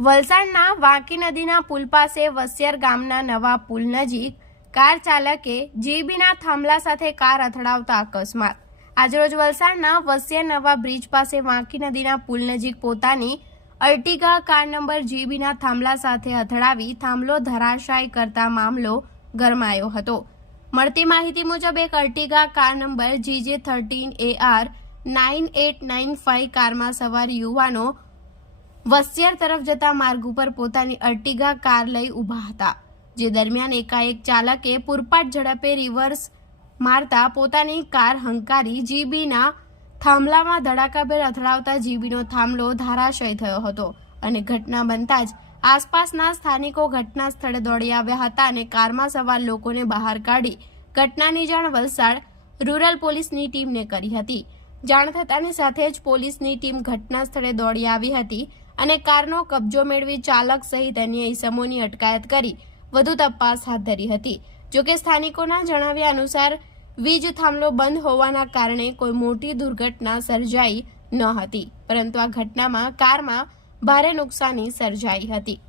વલસાડના વાંકી નદીના પુલ પાસે વસિયર ગામના નવા પુલ નજીક કાર ચાલકે જીબીના થાંભલા સાથે કાર અથડાવતા અકસ્માત। આજરોજ વલસાડના વસિયર નવા બ્રિજ પાસે વાંકી નદીના પુલ નજીક પોતાની અર્ટિગા કાર નંબર જીબીના થાંભલા સાથે અથડાવી થાંભલો ધરાશાયી કરતા મામલો ગરમાયો હતો। મળતી માહિતી મુજબ એક અર્ટિગા કાર નંબર GJ13AR 9895 કારમાં સવાર યુવાનો વસિયર તરફ જતા માર્ગ ઉપર પોતાની અર્ટિગા કાર લઈ ઊભા હતા, જે દરમિયાન એકાએક ચાલકે પૂરપાટ ઝડપે રિવર્સ મારતા પોતાની કાર હંકારી જીબીના થાંભલામાં ધડાકાભેર અથડાવતા જીબીનો થાંભલો ધરાશાયી થયો હતો અને ઘટના બનતા જ આસપાસના સ્થાનિકો ઘટના સ્થળે દોડી આવ્યા હતા અને કારમાં સવાર લોકોને બહાર કાઢી ઘટનાની જાણ વલસાડ રૂરલ પોલીસની ટીમને કરી હતી। જાણ થતાની સાથે જ પોલીસની ટીમ ઘટના સ્થળે દોડી આવી હતી અને કારનો કબજો મેળવી ચાલક સહિત અન્ય ઇસમોની અટકાયત કરી વધુ તપાસ હાથ ધરી હતી। જોકે સ્થાનિકોના જણાવ્યા અનુસાર વીજ થાંભલો બંધ હોવાના કારણે કોઈ મોટી દુર્ઘટના સર્જાઈ ન હતી, પરંતુ આ ઘટનામાં કારમાં ભારે નુકસાની સર્જાઈ હતી।